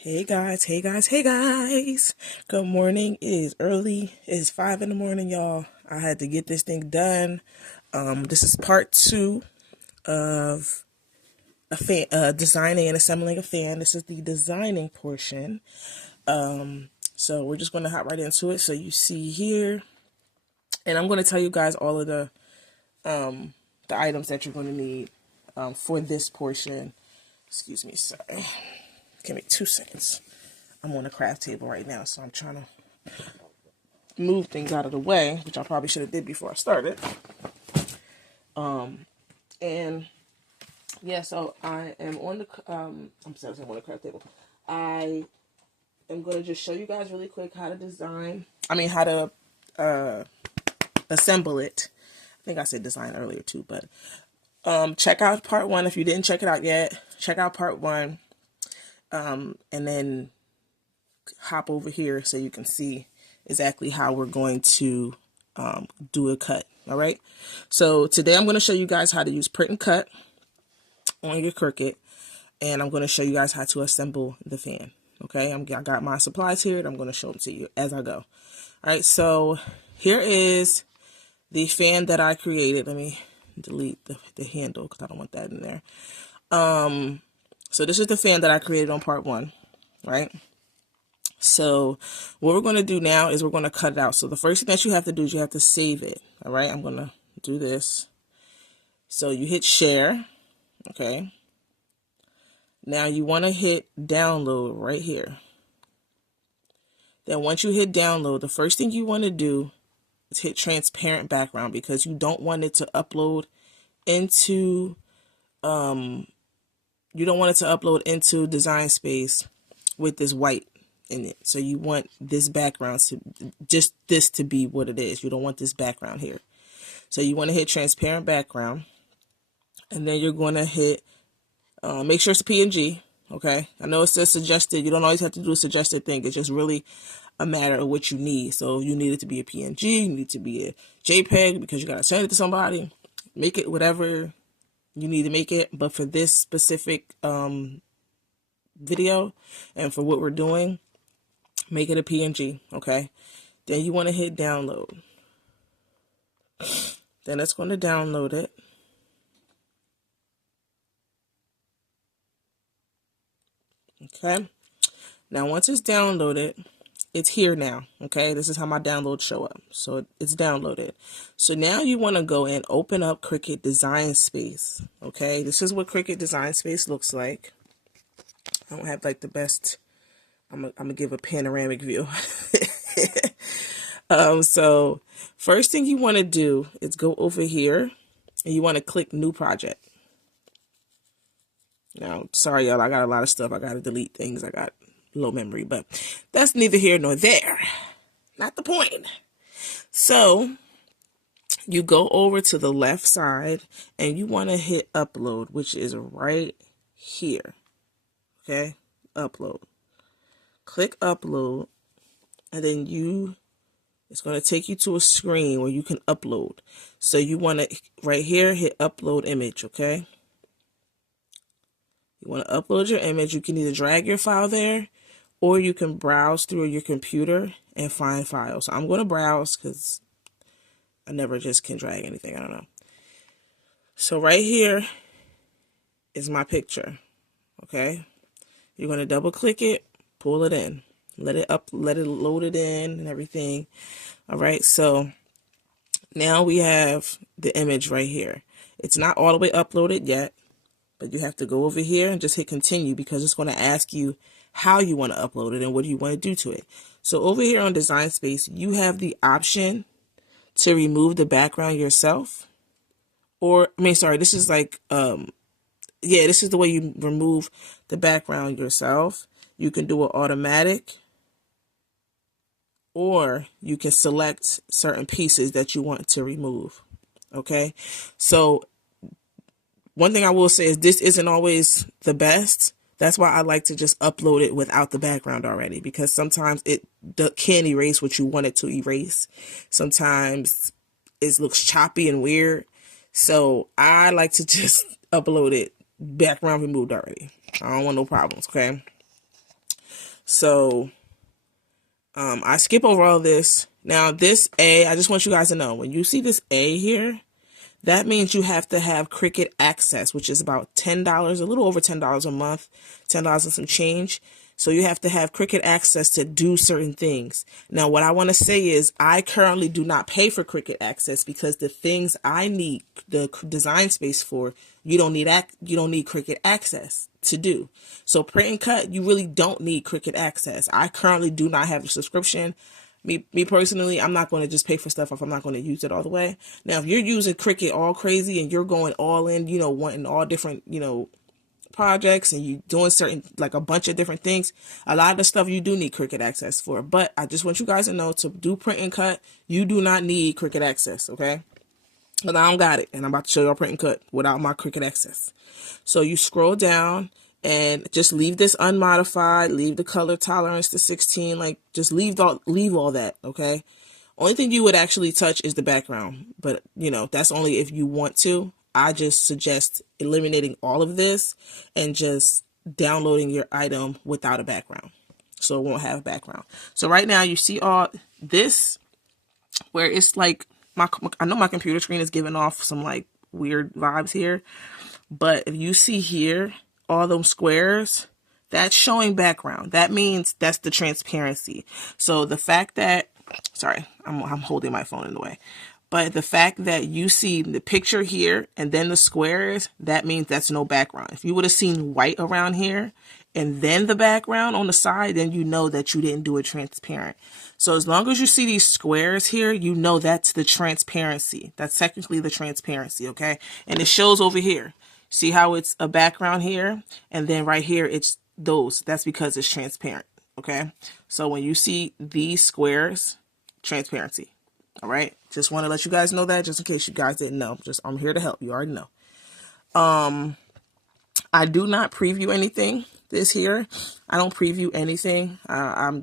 Hey guys, hey guys, hey guys. Good morning. It is early. It is 5 in the morning, y'all. I had to get this thing done. This is part two of a fan, designing and assembling a fan. This is the designing portion. So we're just going to hop right into it. So you see here, and I'm going to tell you guys all of the items that you're going to need for this portion. Excuse me, sorry. Give me 2 seconds. I'm on a craft table right now, so I'm trying to move things out of the way, which I probably should have did before I started. And yeah, so I am on the I'm sorry, I'm on the craft table. I am going to just show you guys really quick how to how to assemble it. I think I said design earlier too, but check out part one if you didn't check it out yet. Check out part one, and then hop over here so you can see exactly how we're going to do a cut. All right, so today I'm going to show you guys how to use print and cut on your Cricut, and I'm going to show you guys how to assemble the fan. Okay, I got my supplies here and I'm going to show them to you as I go. All right, so here is the fan that I created. Let me delete the handle because I don't want that in there. So this is the fan that I created on part one, right? So what we're going to do now is we're going to cut it out. So the first thing that you have to do is you have to save it. All right, I'm going to do this. So you hit share. Okay. Now you want to hit download right here. Then once you hit download, the first thing you want to do is hit transparent background because you don't want it to upload into Design Space with this white in it. So you want this background to be what it is. You don't want this background here. So you want to hit transparent background, and then you're going to hit make sure it's a PNG. Okay, I know it says suggested. You don't always have to do a suggested thing. It's just really a matter of what you need. So you need it to be a PNG, you need it to be a JPEG because you gotta send it to somebody. Make it whatever you need to make it. But for this specific video and for what we're doing, make it a PNG. Okay, then you want to hit download. Then it's going to download it. Okay, now once it's downloaded, it's here now. Okay, this is how my downloads show up. So it's downloaded. So now you want to go and open up Cricut Design Space. Okay, this is what Cricut Design Space looks like. I don't have like the best. I'm gonna give a panoramic view. So first thing you want to do is go over here and you want to click new project. Now, sorry y'all, I got a lot of stuff. I got to delete things. I got low memory, but that's neither here nor there. Not the point. So you go over to the left side and you want to hit upload, which is right here. Okay, upload. Click upload, and then it's going to take you to a screen where you can upload. So you want to, right here, hit upload image, okay? You want to upload your image. You can either drag your file there, or you can browse through your computer and find files. So I'm going to browse because I never just can drag anything. I don't know. So right here is my picture, okay? You're going to double click it, pull it in. Let it load it in and everything. All right, so now we have the image right here. It's not all the way uploaded yet, but you have to go over here and just hit continue because it's going to ask you how you want to upload it and what do you want to do to it. So over here on Design Space, you have the option to remove the background yourself. This is like, this is the way you remove the background yourself. You can do it automatic, or you can select certain pieces that you want to remove. Okay, so one thing I will say is this isn't always the best. That's why I like to just upload it without the background already, because sometimes it can erase what you want it to erase. Sometimes it looks choppy and weird. So I like to just upload it background removed already. I don't want no problems, okay? So I skip over all this. Now this A, I just want you guys to know, when you see this A here, that means you have to have Cricut Access, which is about $10, a little over $10 a month, $10 and some change. So you have to have Cricut Access to do certain things. Now, what I want to say is I currently do not pay for Cricut Access because the things I need the design space for, you don't need Cricut Access to do. So print and cut, you really don't need Cricut Access. I currently do not have a subscription. Me personally, I'm not going to just pay for stuff if I'm not going to use it all the way. Now, if you're using Cricut all crazy and you're going all in, wanting all different, projects, and you doing certain, like a bunch of different things, a lot of the stuff you do need Cricut Access for. But I just want you guys to know, to do print and cut, you do not need Cricut Access, okay? But I don't got it, and I'm about to show you all print and cut without my Cricut Access. So you scroll down and just leave this unmodified, leave the color tolerance to 16, like just leave all that, okay? Only thing you would actually touch is the background, but that's only if you want to. I just suggest eliminating all of this and just downloading your item without a background, so it won't have background. So right now you see all this where it's like, I know my computer screen is giving off some like weird vibes here, but if you see here, all those squares, that's showing background. That means that's the transparency. So the fact that, sorry, I'm holding my phone in the way. But the fact that you see the picture here and then the squares, that means that's no background. If you would have seen white around here and then the background on the side, then you know that you didn't do it transparent. So as long as you see these squares here, you know that's the transparency. That's technically the transparency, okay? And it shows over here. See how it's a background here? And then right here, it's those. That's because it's transparent, okay? So when you see these squares, transparency. All right. Just want to let you guys know that, just in case you guys didn't know. I'm here to help. You already know. I do not preview anything this here. I don't preview anything.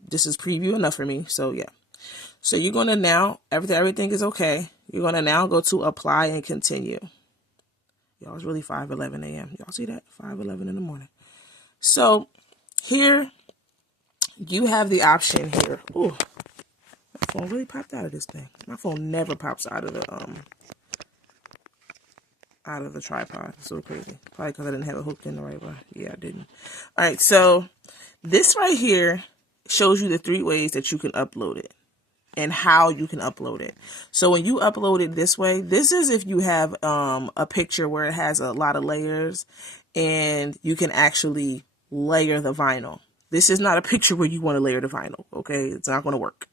This is preview enough for me. So yeah. So you're going to now, everything is okay. You're going to now go to apply and continue. Y'all, it's really 5:11 a.m. Y'all see that? 5:11 in the morning. So here you have the option here. Ooh. My phone really popped out of this thing. My phone never pops out of the tripod. It's so crazy. Probably because I didn't have it hooked in the right way. Yeah, I didn't. All right, so this right here shows you the 3 ways that you can upload it and how you can upload it. So when you upload it this way, this is if you have a picture where it has a lot of layers and you can actually layer the vinyl. This is not a picture where you want to layer the vinyl, okay? It's not going to work.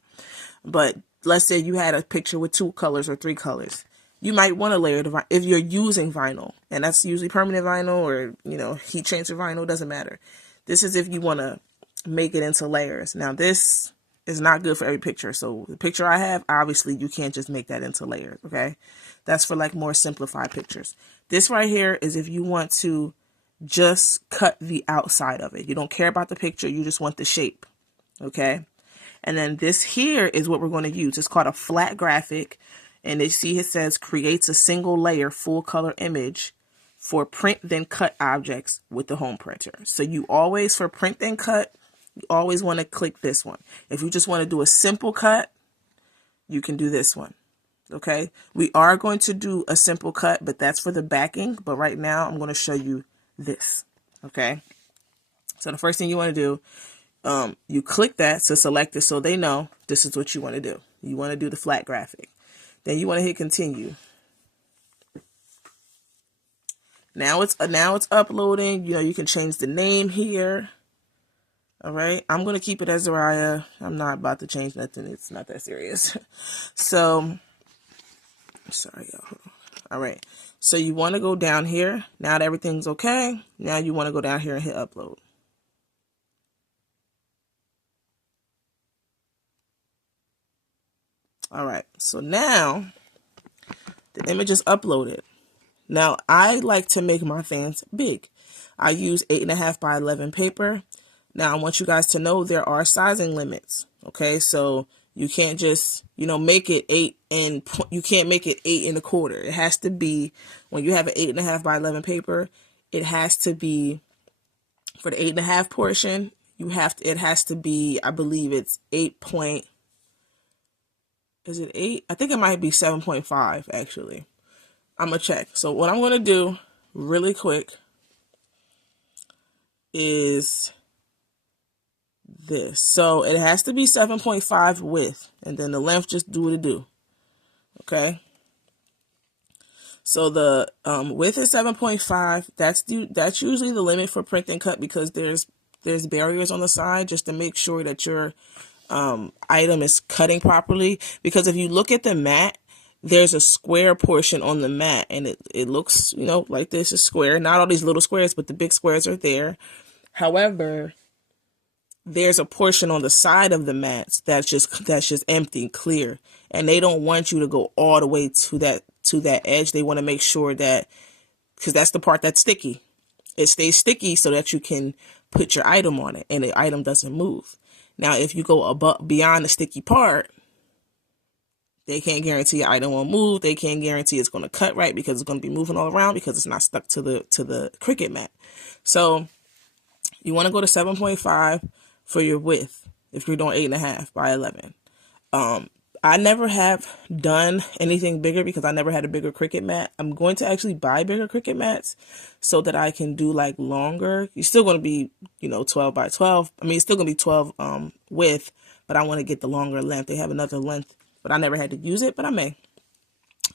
But let's say you had a picture with 2 colors or 3 colors. You might want to layer the vinyl if you're using vinyl, and that's usually permanent vinyl or, heat transfer vinyl, doesn't matter. This is if you want to make it into layers. Now, this is not good for every picture. So the picture I have, obviously, you can't just make that into layers, okay? That's for like more simplified pictures. This right here is if you want to just cut the outside of it. You don't care about the picture. You just want the shape, okay? And then this here is what we're going to use. It's called a flat graphic. And you see it says creates a single layer full color image for print then cut objects with the home printer. So you always, for print then cut, you always want to click this one. If you just want to do a simple cut, you can do this one. Okay. We are going to do a simple cut, but that's for the backing. But right now I'm going to show you this. Okay. So the first thing you want to do, you click that to select it so they know this is what you want to do. You want to do the flat graphic. Then you want to hit continue. Now it's uploading. You can change the name here. All right. I'm going to keep it as Zariah. I'm not about to change nothing. It's not that serious. So, sorry, y'all. All right. So you want to go down here. Now that everything's okay. Now you want to go down here and hit upload. All right, so now the image is uploaded. Now I like to make my fans big. I use 8.5 by 11 paper. Now I want you guys to know there are sizing limits. Okay, so you can't just make it 8 and you can't make it 8 1/4. It has to be, when you have an 8.5 by 11 paper, it has to be for the 8.5 portion. it has to be, I believe it's 8 point, is it 8? I think it might be 7.5 actually. I'm gonna check. So what I'm gonna do really quick is this. So it has to be 7.5 width, and then the length just do what it do. Okay. So the width is 7.5. That's usually the limit for print and cut, because there's barriers on the side just to make sure that your item is cutting properly. Because if you look at the mat, there's a square portion on the mat, and it looks, you know, like this is square. Not all these little squares, but the big squares are there. However, there's a portion on the side of the mats that's just empty, clear, and they don't want you to go all the way to that edge. They want to make sure that, because that's the part that's sticky, it stays sticky so that you can put your item on it and the item doesn't move. Now, if you go beyond the sticky part, they can't guarantee your item won't move. They can't guarantee it's going to cut right, because it's going to be moving all around, because it's not stuck to the Cricut mat. So you want to go to 7.5 for your width if you're doing 8.5 by 11. I never have done anything bigger because I never had a bigger Cricut mat. I'm going to actually buy bigger Cricut mats so that I can do like longer. You're still going to be, you know, 12 by 12. I mean, it's still going to be 12 width, but I want to get the longer length. They have another length, but I never had to use it, but I may.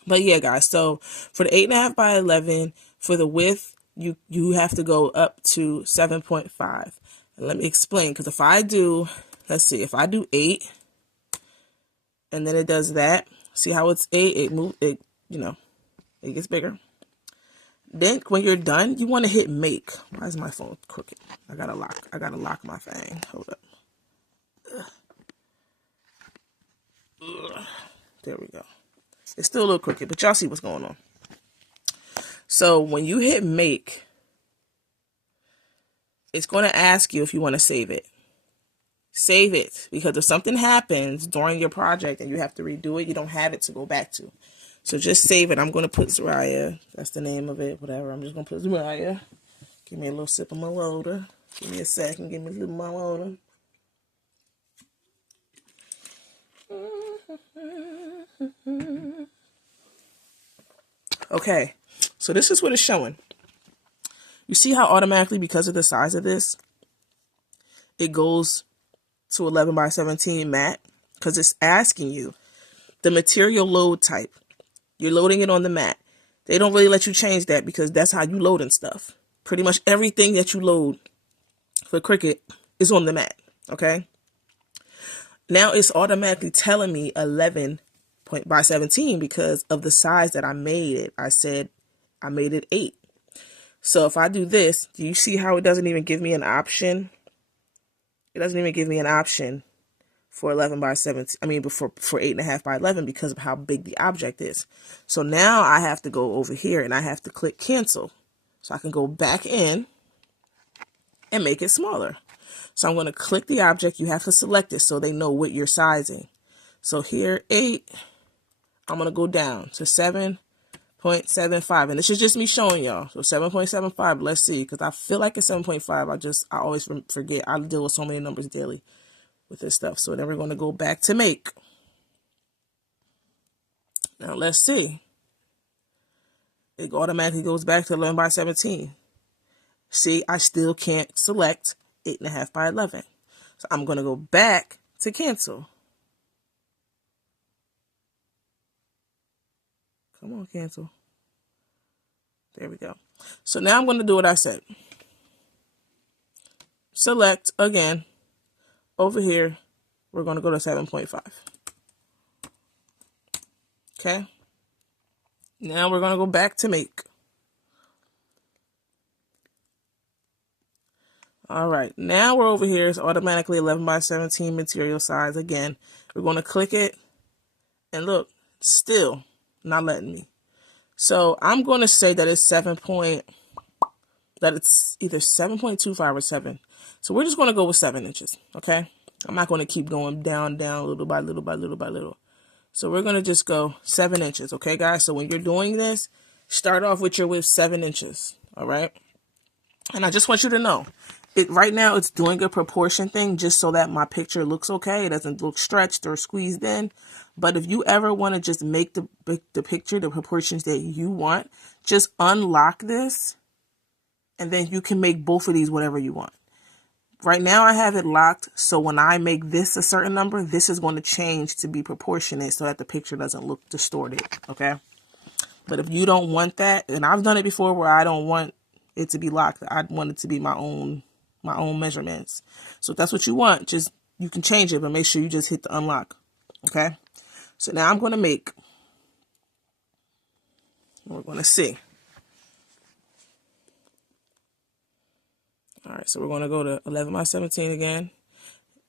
But yeah, guys, so for the 8.5 by 11, for the width, you have to go up to 7.5. And let me explain, because if I do, let's see, if I do 8, and then it does that, see how it's 8, it gets bigger. Then when you're done, you want to hit make. Why is my phone crooked? I gotta lock my thing. Hold up. Ugh. There we go. It's still a little crooked, but y'all see what's going on. So when you hit make, it's going to ask you if you want to save it. Save it, because if something happens during your project and you have to redo it, you don't have it to go back to. So just save it. I'm going to put Zariah. That's the name of it. Whatever. I'm just going to put Zariah. Give me a little sip of my water. Give me a second. Give me a little more water. Okay. So this is what it's showing. You see how automatically, because of the size of this, it goes to 11 by 17 mat, because it's asking you the material load type. You're loading it on the mat. They don't really let you change that, because that's how you load and stuff. Pretty much everything that you load for Cricut is on the mat. Okay. Now it's automatically telling me 11 by 17 because of the size that I made it. I said I made it 8. So if I do this, do you see how it doesn't even give me an option? It doesn't even give me an option for 11 by 17. I mean, for 8.5 by 11, because of how big the object is. So now I have to go over here and I have to click cancel. So I can go back in and make it smaller. So I'm going to click the object. You have to select it so they know what you're sizing. So here, 8, I'm going to go down to 7.75. And this is just me showing y'all. So 7.75, let's see, because I feel like it's 7.5. I always forget. I deal with so many numbers daily with this stuff. So then we're going to go back to make. Now let's see. It automatically goes back to 11 by 17. See, I still can't select 8.5 by 11. So I'm going to go back to cancel. Come on, cancel. There we go. So now I'm going to do what I said. Select again. Over here, we're going to go to 7.5. Okay. Now we're going to go back to make. All right. Now we're over here. It's automatically 11 by 17 material size. Again, we're going to click it. And look, still not letting me. So I'm going to say that it's that it's either 7.25 or 7. So we're just going to go with 7 inches. Okay. I'm not going to keep going down, little by little by little by little. So we're going to just go 7 inches. Okay, guys. So when you're doing this, start off with your width 7 inches. All right. And I just want you to know, right now it's doing a proportion thing just so that my picture looks okay. It doesn't look stretched or squeezed in. But if you ever want to just make the picture the proportions that you want, just unlock this and then you can make both of these whatever you want. Right now I have it locked, so when I make this a certain number, this is going to change to be proportionate so that the picture doesn't look distorted, okay? But if you don't want that, and I've done it before where I don't want it to be locked, I want it to be my own measurements. So if that's what you want, just you can change it, but make sure you just hit the unlock, okay? So now I'm going to make, we're going to see. All right, so we're going to go to 11 by 17 again.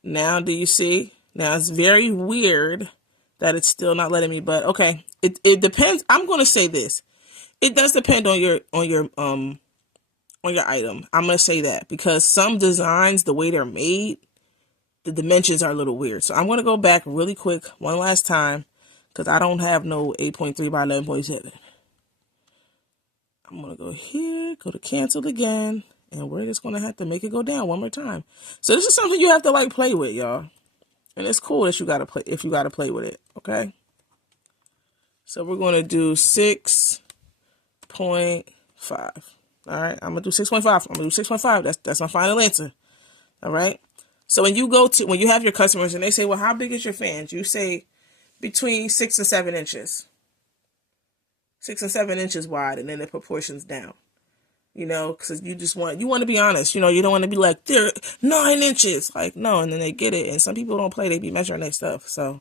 Now, do you see? Now, it's very weird that it's still not letting me, but okay. It depends. I'm going to say this. It does depend on your item. I'm going to say that because some designs, the way they're made, the dimensions are a little weird. So I'm going to go back really quick one last time because I don't have no 8.3 by 11.7. I'm going to go here, go to cancel again. And we're just going to have to make it go down one more time. So this is something you have to like play with, y'all. And it's cool that you got to play, if you got to play with it. Okay. So we're going to do 6.5. All right. I'm going to do 6.5. I'm going to do 6.5. That's my final answer. All right. So when you have your customers and they say, well, how big is your fans? You say between 6 and 7 inches. 6 and 7 inches wide, and then the proportions down. You know, because you want to be honest. You know, you don't want to be like, they're 9 inches. Like, no, and then they get it. And some people don't play. They be measuring their stuff. So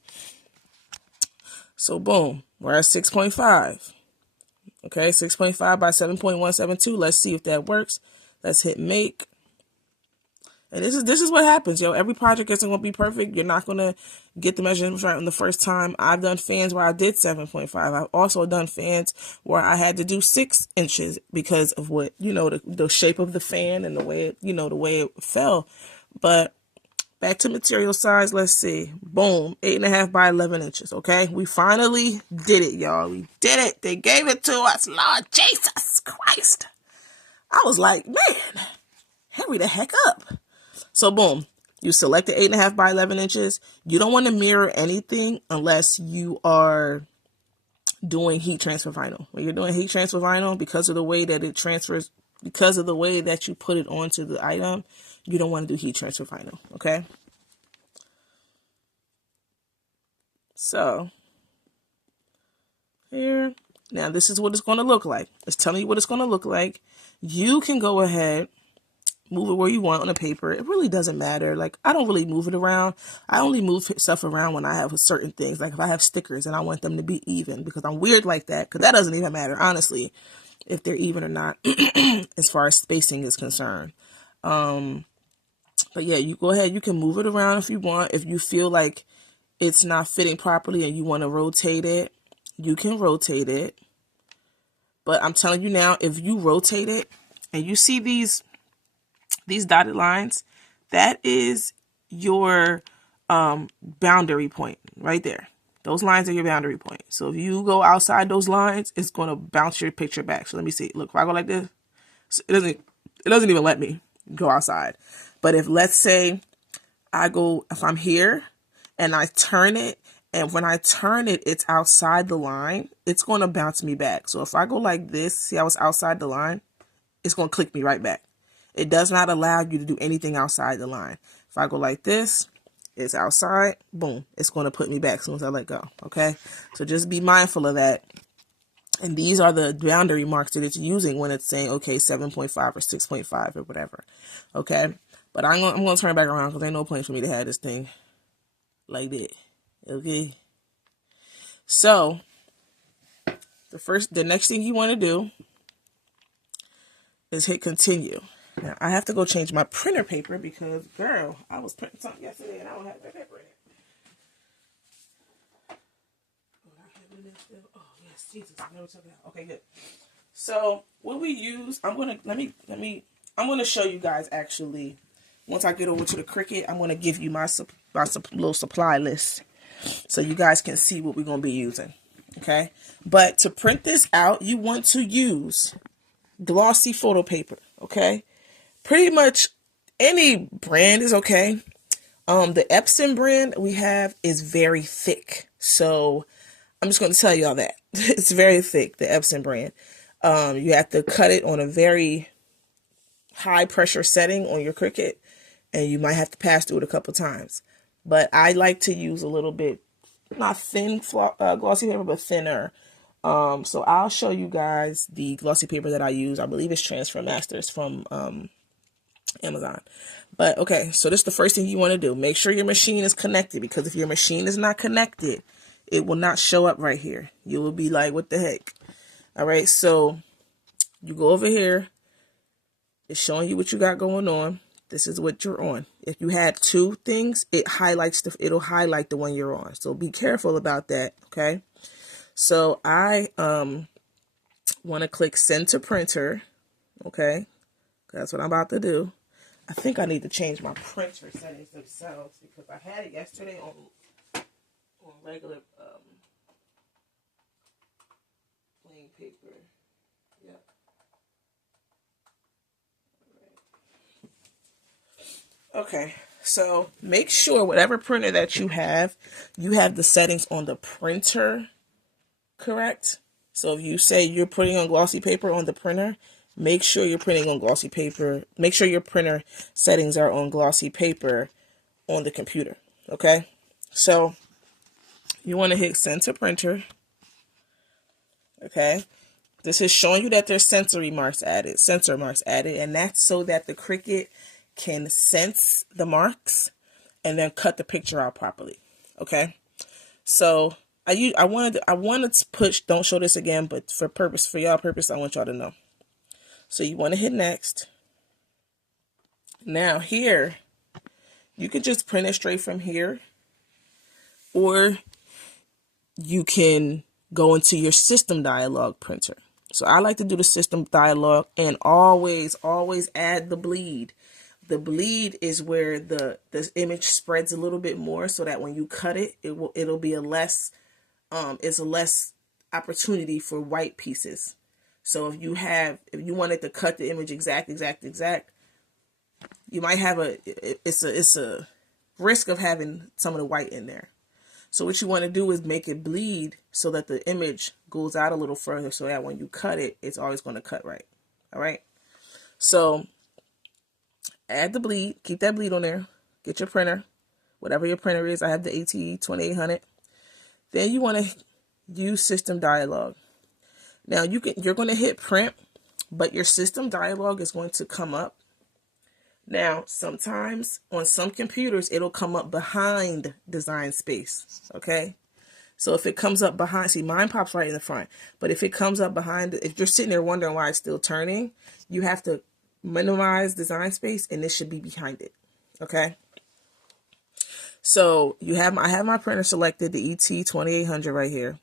boom. We're at 6.5. Okay, 6.5 by 7.172. Let's see if that works. Let's hit make. And this is what happens, yo. Every project isn't going to be perfect. You're not going to get the measurements right on the first time. I've done fans where I did 7.5. I've also done fans where I had to do 6 inches because of what, you know, the shape of the fan and the way it, you know, the way it fell. But back to material size. Let's see. Boom. 8.5 by 11 inches. Okay. We finally did it, y'all. We did it. They gave it to us. Lord Jesus Christ. I was like, man, hurry the heck up. So boom, you select the 8.5 by 11 inches. You don't want to mirror anything unless you are doing heat transfer vinyl. When you're doing heat transfer vinyl, because of the way that it transfers, because of the way that you put it onto the item, you don't want to do heat transfer vinyl, okay? So here, now this is what it's going to look like. It's telling you what it's going to look like. You can go ahead, move it where you want on the paper. It really doesn't matter. Like, I don't really move it around. I only move stuff around when I have certain things. Like if I have stickers and I want them to be even because I'm weird like that. Because that doesn't even matter, honestly, if they're even or not as far as spacing is concerned. But yeah, you go ahead. You can move it around if you want. If you feel like it's not fitting properly and you want to rotate it, you can rotate it. But I'm telling you now, if you rotate it and you see these dotted lines, that is your boundary point right there. Those lines are your boundary point. So if you go outside those lines, it's going to bounce your picture back. So let me see. Look, if I go like this, it doesn't even let me go outside. But if, let's say if I'm here and I turn it, and when I turn it, it's outside the line, it's going to bounce me back. So if I go like this, see how it's outside the line, it's going to click me right back. It does not allow you to do anything outside the line. If I go like this, it's outside, boom, it's going to put me back as soon as I let go, okay? So just be mindful of that. And these are the boundary marks that it's using when it's saying, okay, 7.5 or 6.5 or whatever, okay? But I'm going to turn it back around because ain't no point for me to have this thing like that, okay? So the next thing you want to do is hit continue. Now, I have to go change my printer paper because, girl, I was printing something yesterday and I don't have that paper in it. Oh, yes, Jesus, I never took it out. Okay, good. So, what we use, I'm going to show you guys actually, once I get over to the Cricut, I'm going to give you my little supply list so you guys can see what we're going to be using, okay? But to print this out, you want to use glossy photo paper, okay? Pretty much Any brand is okay. The Epson brand we have is very thick. So I'm just going to tell you all that. It's very thick, the Epson brand. You have to cut it on a very high pressure setting on your Cricut, and you might have to pass through it a couple times. But I like to use a little bit, not thin glossy paper, but thinner. So I'll show you guys the glossy paper that I use. I believe it's Transfer Masters from Amazon. But okay, so this is the first thing you want to do. Make sure your machine is connected, because if your machine is not connected, it will not show up right here. You will be like, what the heck? All right, so you go over here. It's showing you what you got going on. This is what you're on. If you had two things, it'll highlight the one you're on. So be careful about that, okay? So I want to click send to printer, okay? That's what I'm about to do. I think I need to change my printer settings themselves, because I had it yesterday on regular plain paper. Yep. Okay, so make sure whatever printer that you have the settings on the printer correct. So if you say you're putting on glossy paper on the printer, make sure you're printing on glossy paper. Make sure your printer settings are on glossy paper on the computer. Okay, so you want to hit send to printer. Okay, this is showing you that there's sensor marks added, and that's so that the Cricut can sense the marks and then cut the picture out properly. Okay, so I wanted to push, don't show this again, but for y'all purpose, I want y'all to know. So you want to hit next. Now here, you can just print it straight from here, or you can go into your system dialog printer. So I like to do the system dialog, and always add the bleed. The bleed is where the image spreads a little bit more, so that when you cut it, it'll be it's a less opportunity for white pieces. So if you wanted to cut the image exact, you might have it's a risk of having some of the white in there. So what you want to do is make it bleed so that the image goes out a little further, so that when you cut it, it's always going to cut right. All right. So add the bleed, keep that bleed on there. Get your printer, whatever your printer is. I have the ATE 2800. Then you want to use system dialog. Now you're going to hit print, but your system dialog is going to come up. Now, sometimes on some computers, it'll come up behind Design Space, okay? So if it comes up behind, see, mine pops right in the front, but if it comes up behind, if you're sitting there wondering why it's still turning, you have to minimize Design Space, and this should be behind it, okay? So I have my printer selected, the ET 2800 right here.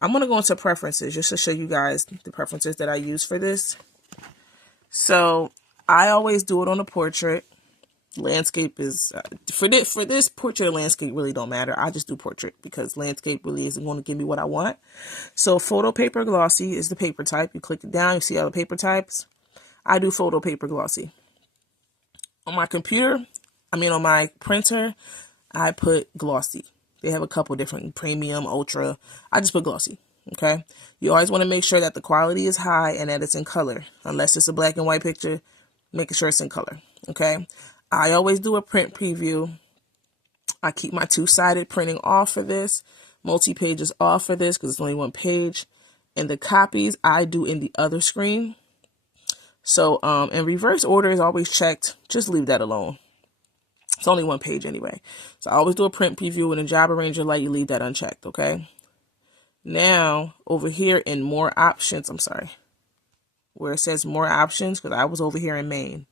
I'm going to go into preferences just to show you guys the preferences that I use for this. So I always do it on a portrait. Landscape is, for this portrait and landscape really don't matter. I just do portrait because landscape really isn't going to give me what I want. So photo paper glossy is the paper type. You click it down, you see all the paper types. I do photo paper glossy. On my computer, on my printer, I put glossy. They have a couple different, premium, ultra. I just put glossy. Okay. You always want to make sure that the quality is high and that it's in color. Unless it's a black and white picture, making sure it's in color. Okay. I always do a print preview. I keep my two-sided printing off for this. Multi-page is off for this because it's only one page. And the copies I do in the other screen. So, in reverse order is always checked. Just leave that alone. It's only one page anyway. So I always do a print preview. In a job arranger light, you leave that unchecked, okay? Now, over here in more options, where it says more options, because I was over here in main.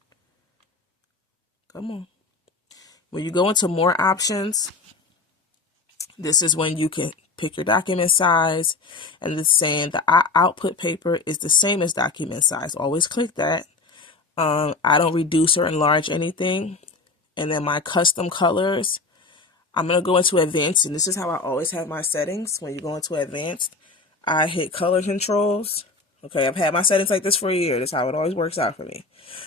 Come on. When you go into more options, this is when you can pick your document size, and it's saying the output paper is the same as document size. Always click that. I don't reduce or enlarge anything. And then my custom colors, I'm going to go into advanced, and this is how I always have my settings. When you go into advanced, I hit color controls. Okay, I've had my settings like this for a year. That's how it always works out for me.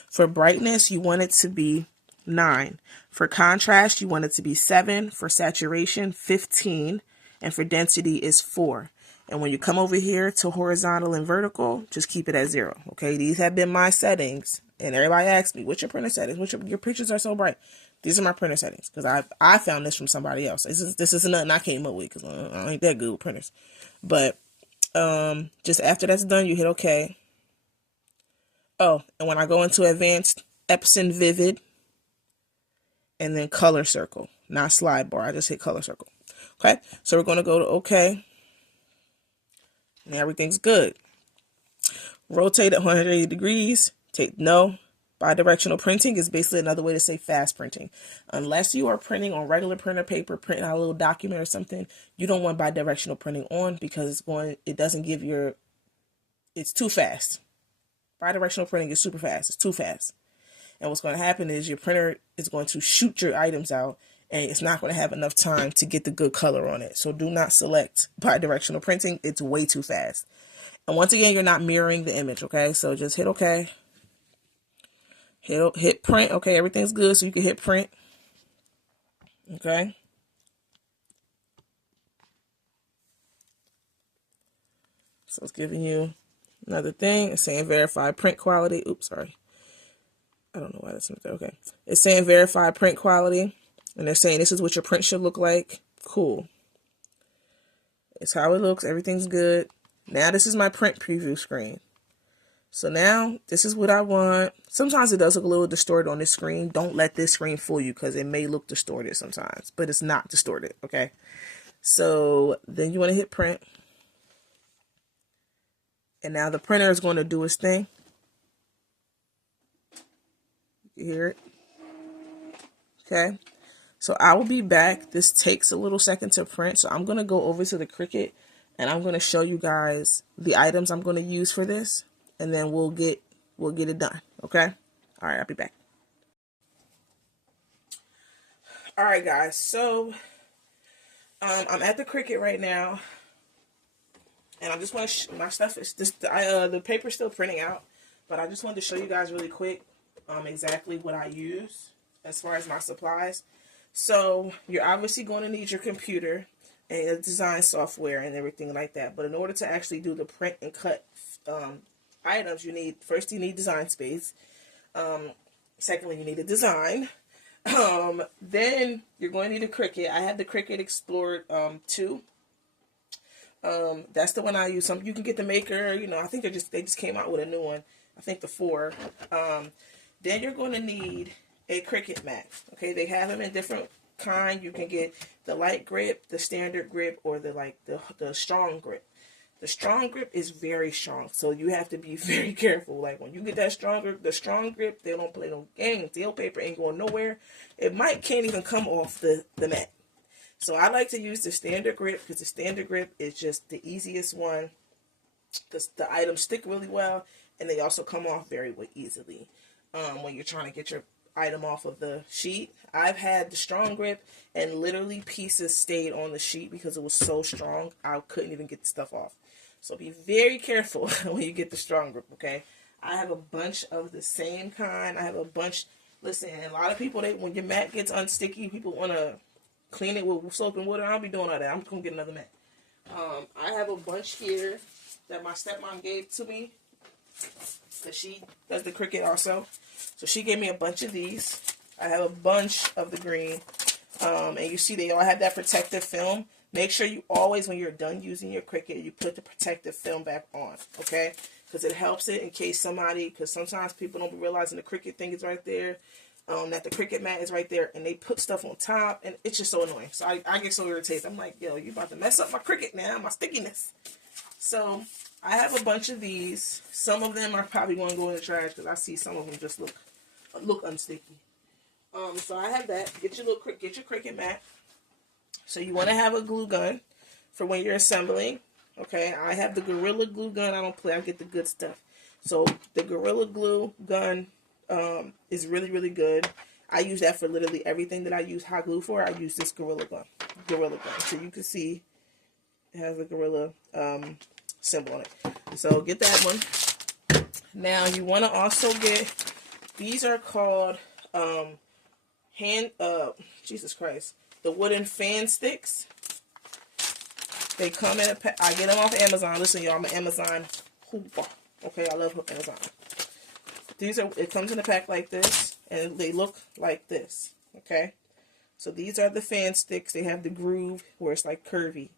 For brightness, you want it to be 9. For contrast, you want it to be 7. For saturation, 15. And for density is 4. And when you come over here to horizontal and vertical, just keep it at 0. Okay, these have been my settings. And everybody asks me, what's your printer settings? Your pictures are so bright. These are my printer settings because I found this from somebody else. This is nothing I came up with because I ain't that good with printers. But just after that's done, you hit OK. Oh, and when I go into advanced, Epson Vivid, and then color circle, not slide bar. I just hit color circle. Okay, so we're going to go to OK. And everything's good. Rotate at 180 degrees. Take no. Bidirectional printing is basically another way to say fast printing. Unless you are printing on regular printer paper, printing out a little document or something, you don't want bidirectional printing on because it doesn't give it's too fast. Bidirectional printing is super fast. It's too fast. And what's going to happen is your printer is going to shoot your items out and it's not going to have enough time to get the good color on it. So do not select bidirectional printing. It's way too fast. And once again, you're not mirroring the image, okay? So just hit OK. Hit print. Okay, everything's good, so you can hit print. Okay. So it's giving you another thing. It's saying verify print quality. Oops, sorry. I don't know why that's not there. Okay. It's saying verify print quality. And they're saying this is what your print should look like. Cool. It's how it looks. Everything's good. Now this is my print preview screen. So now this is what I want. Sometimes it does look a little distorted on this screen. Don't let this screen fool you because it may look distorted sometimes, but it's not distorted. Okay. So then you want to hit print. And now the printer is going to do its thing. You hear it? Okay. So I will be back. This takes a little second to print. So I'm going to go over to the Cricut and I'm going to show you guys the items I'm going to use for this. And then we'll get it done. Okay. All right. I'll be back. All right, guys. So I'm at the Cricut right now. And I just want to my stuff is just the paper's still printing out, but I just wanted to show you guys really quick exactly what I use as far as my supplies. So you're obviously going to need your computer and your design software and everything like that. But in order to actually do the print and cut items, you need design space. Secondly, you need a design. Then you're going to need a Cricut. I have the Cricut Explorer 2. That's the one I use. You can get the Maker, I think they just came out with a new one. I think the 4. Then you're going to need a Cricut mat. Okay, they have them in different kind. You can get the light grip, the standard grip, or the strong grip. The strong grip is very strong, so you have to be very careful. Like when you get that the strong grip, they don't play no games. The old paper ain't going nowhere. It can't even come off the mat. So I like to use the standard grip because the standard grip is just the easiest one. The items stick really well, and they also come off very easily when you're trying to get your item off of the sheet. I've had the strong grip, and literally pieces stayed on the sheet because it was so strong, I couldn't even get the stuff off. So be very careful when you get the strong grip, okay? I have a bunch of the same kind. I have a bunch. Listen, a lot of people, when your mat gets unsticky, people want to clean it with soap and water. I don't be doing all that. I'm going to get another mat. I have a bunch here that my stepmom gave to me because she does the Cricut also. So she gave me a bunch of these. I have a bunch of the green. And you see they all have that protective film. Make sure you always, when you're done using your Cricut, you put the protective film back on, okay? Because it helps it in case because sometimes people don't be realizing the Cricut thing is right there, that the Cricut mat is right there, and they put stuff on top, and it's just so annoying. So I get so irritated. I'm like, yo, you about to mess up my Cricut now, my stickiness. So I have a bunch of these. Some of them are probably going to go in the trash because I see some of them just look unsticky. So I have that. Get your Cricut mat. So you want to have a glue gun for when you're assembling. Okay, I have the Gorilla Glue gun. I don't play. I get the good stuff. So the Gorilla Glue gun is really, really good. I use that for literally everything that I use hot glue for. I use this Gorilla gun. So you can see it has a Gorilla symbol on it. So get that one. Now you want to also get, these are called Jesus Christ, the wooden fan sticks. They come in a pack. I get them off Amazon. Listen, y'all, I'm an Amazon hooper. Okay, I love Amazon. It comes in a pack like this, and they look like this. Okay, so these are the fan sticks. They have the groove where it's like curvy.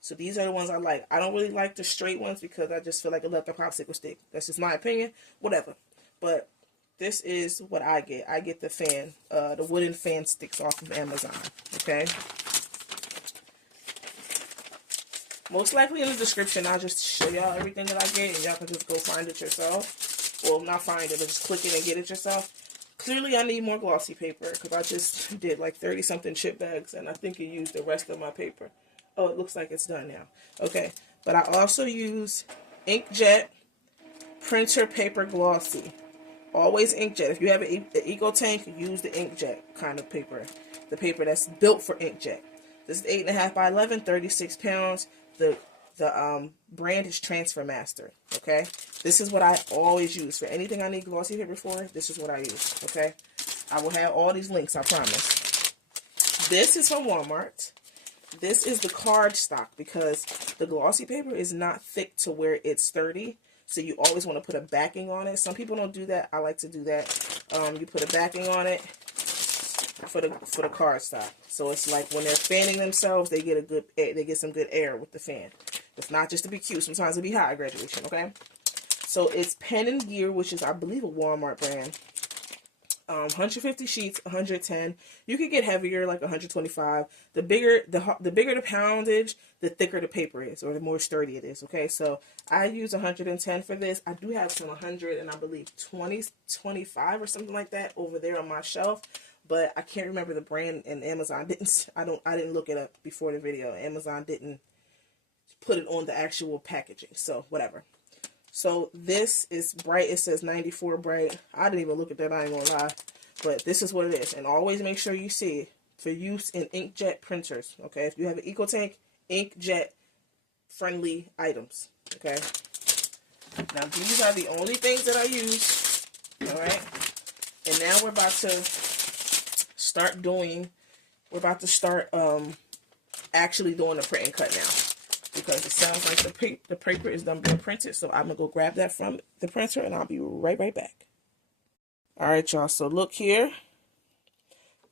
So these are the ones I like. I don't really like the straight ones because I just feel like it left a popsicle stick. That's just my opinion. Whatever. But this is what I get. I get the wooden fan sticks off of Amazon. Okay. Most likely in the description, I'll just show y'all everything that I get, and y'all can just go find it yourself. Well, not find it, but just click it and get it yourself. Clearly, I need more glossy paper because I just did like 30-something chip bags, and I think it used the rest of my paper. Oh, it looks like it's done now. Okay, but I also use inkjet printer paper glossy. Always inkjet. If you have an eco tank, use the inkjet kind of paper. The paper that's built for inkjet. This is 8.5 by 11, 36 pounds. The brand is Transfer Master. Okay, this is what I always use for anything I need glossy paper for. This is what I use. Okay, I will have all these links, I promise. This is from Walmart. This is the card stock because the glossy paper is not thick to where it's sturdy. So you always want to put a backing on it. Some people don't do that. I like to do that. You put a backing on it for the card stock. So it's like when they're fanning themselves, they get some good air with the fan. It's not just to be cute. Sometimes it'll be hot at graduation. Okay. So it's Pen and Gear, which is I believe a Walmart brand. 150 sheets, 110. You could get heavier, like 125. The bigger the poundage, the thicker the paper is, or the more sturdy it is. Okay, so I use 110 for this. I do have some 100 and I believe 25 or something like that over there on my shelf, but I can't remember the brand. And Amazon didn't. I didn't look it up before the video. Amazon didn't put it on the actual packaging, so whatever. So this is bright. It says 94 bright. I didn't even look at that. I ain't gonna lie. But this is what it is. And always make sure you see it for use in inkjet printers. Okay. If you have an EcoTank, inkjet friendly items. Okay. Now these are the only things that I use. Alright. And now we're about to start actually doing the print and cut now. Because it sounds like the paper is done being printed. So I'm going to go grab that from the printer and I'll be right back. Alright, y'all. So look here.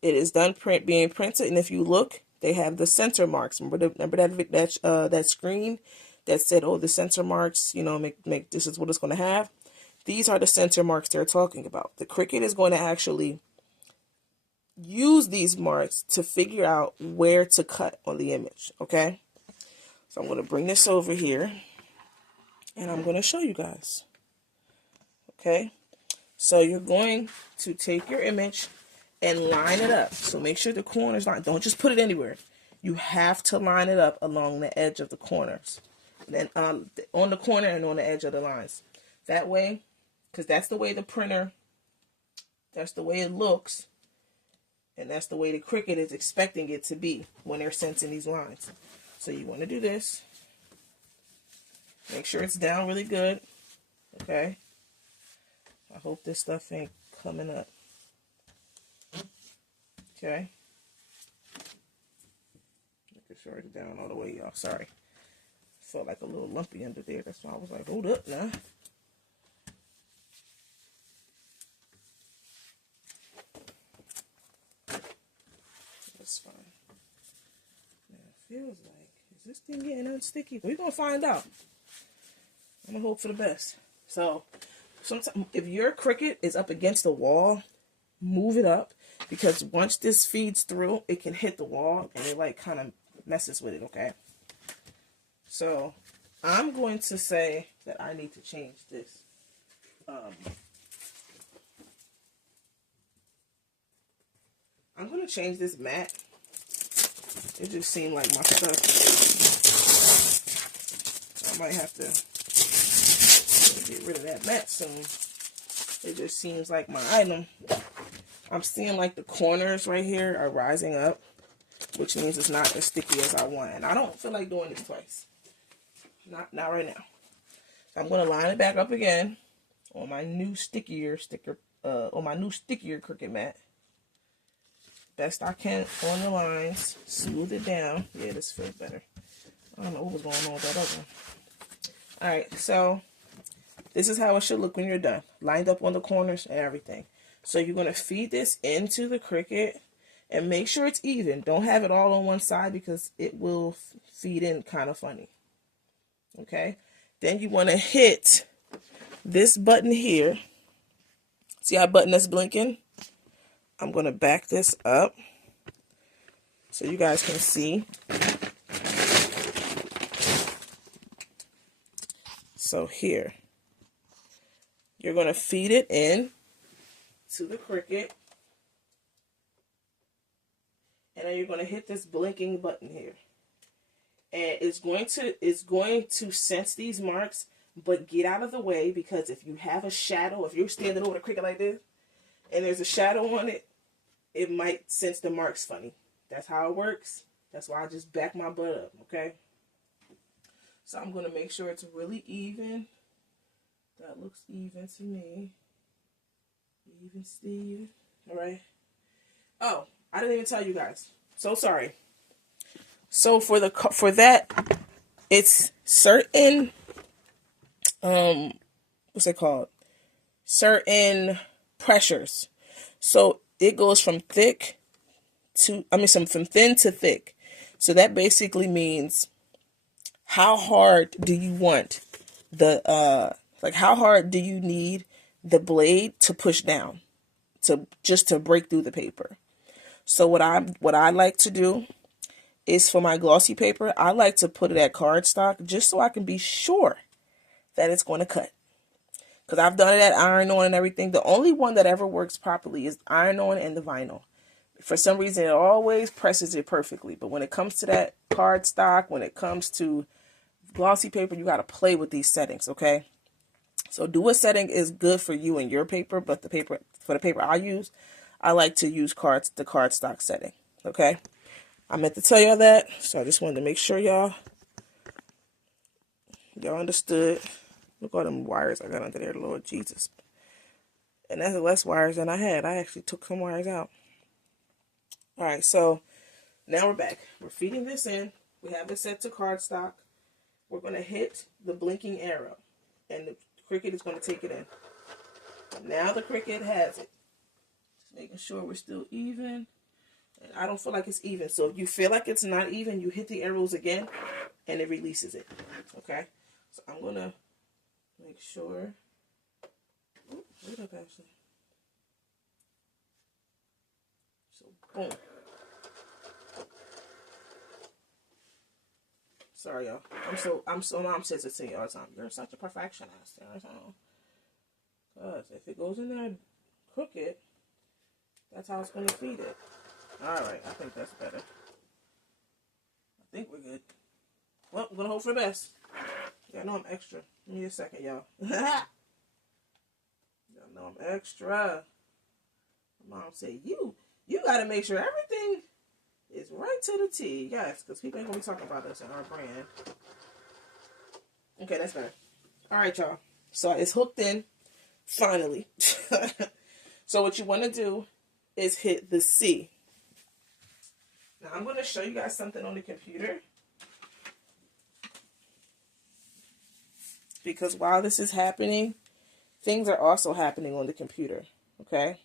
It is done being printed. And if you look, they have the center marks. Remember that screen that said, oh, the center marks, you know, make this is what it's going to have. These are the center marks they're talking about. The Cricut is going to actually use these marks to figure out where to cut on the image. Okay. So I'm going to bring this over here and I'm going to show you guys. Okay. So you're going to take your image and line it up. So make sure the corners line. Don't just put it anywhere. You have to line it up along the edge of the corners. And then on the corner and on the edge of the lines. That way, because that's the way the printer, that's the way it looks. And that's the way the Cricut is expecting it to be when they're sensing these lines. So you want to do this. Make sure it's down really good. Okay. I hope this stuff ain't coming up. Okay. Making sure it's down all the way, y'all. Sorry. Felt like a little lumpy under there. That's why I was like, hold up now. That's fine. Now it feels like, is this thing getting unsticky? We're going to find out. I'm going to hope for the best. So, sometimes if your Cricut is up against the wall, move it up. Because once this feeds through, it can hit the wall and it like kind of messes with it, okay? So, I'm going to say that I need to change this. I'm going to change this mat. It just seemed like my stuff. I might have to get rid of that mat soon. It just seems like my item. I'm seeing like the corners right here are rising up, which means it's not as sticky as I want. And I don't feel like doing this twice. Not right now. So I'm going to line it back up again on my new stickier Cricut mat. best I can on the lines. Smooth it down. Yeah, this feels better. I don't know what was going on with that other one. Alright, so this is how it should look when you're done. Lined up on the corners and everything. So you're going to feed this into the Cricut and make sure it's even. Don't have it all on one side because it will feed in kind of funny. Okay? Then you want to hit this button here. See our button that's blinking? I'm going to back this up so you guys can see. So here, you're going to feed it in to the Cricut. And then you're going to hit this blinking button here. And it's going to sense these marks, but get out of the way, because if you have a shadow, if you're standing over the Cricut like this, and there's a shadow on it, it might sense the marks funny. That's how it works. That's why I just back my butt up, okay? So I'm going to make sure it's really even. That looks even to me. Even, Steve. All right. Oh, I didn't even tell you guys. So sorry. So for that, it's certain, what's it called? Certain pressures. So it goes from thick to, from thin to thick. So that basically means how hard do you want the, how hard do you need the blade to push down to break through the paper. So what I like to do is, for my glossy paper, I like to put it at cardstock just so I can be sure that it's going to cut. Because I've done it at iron-on and everything. The only one that ever works properly is iron-on and the vinyl. For some reason, it always presses it perfectly. But when it comes to that cardstock, when it comes to glossy paper, you got to play with these settings, okay? So do a setting is good for you and your paper, but for the paper I use, I like to use the cardstock setting, okay? I meant to tell y'all that, so I just wanted to make sure y'all understood. Look at all them wires I got under there, Lord Jesus. And that's less wires than I had. I actually took some wires out. All right, so now we're back. We're feeding this in. We have it set to cardstock. We're going to hit the blinking arrow, and the Cricut is going to take it in. Now the Cricut has it. Just making sure we're still even. And I don't feel like it's even. So if you feel like it's not even, you hit the arrows again, and it releases it. Okay? So I'm going to make sure. Oh, wait up, Ashley. So, boom. Sorry, y'all. I'm so mom says it to me all the time. You're such a perfectionist. Because if it goes in there crooked, that's how it's going to feed it. Alright, I think that's better. I think we're good. Well, I'm going to hope for the best. Y'all know I'm extra. Give me a second, y'all. Y'all know I'm extra. Mom said, you got to make sure everything is right to the T. Yes, because people ain't going to be talking about us in our brand. Okay, that's better. Alright, y'all. So it's hooked in. Finally. So what you want to do is hit the C. Now I'm going to show you guys something on the computer. Because while this is happening, things are also happening on the computer. Okay?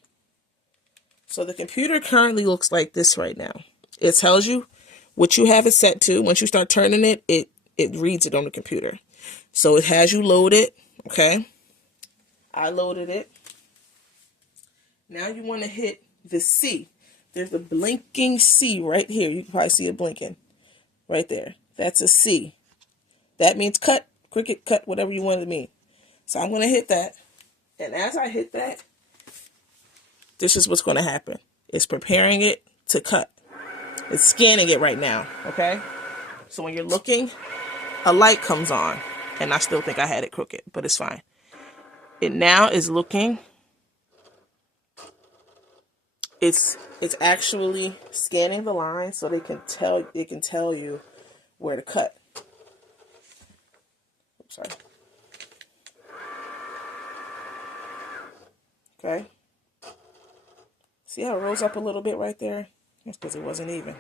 So the computer currently looks like this right now. It tells you what you have it set to. Once you start turning it, it reads it on the computer. So it has you loaded. Okay? I loaded it. Now you want to hit the C. There's a blinking C right here. You can probably see it blinking. Right there. That's a C. That means cut, Cricut, cut, whatever you want it to mean. So I'm going to hit that. And as I hit that, this is what's going to happen. It's preparing it to cut. It's scanning it right now. Okay? So when you're looking, a light comes on. And I still think I had it crooked, but it's fine. It now is looking. It's actually scanning the line so it can tell you where to cut. Oops, sorry. Okay. See how it rolls up a little bit right there? That's because it wasn't even.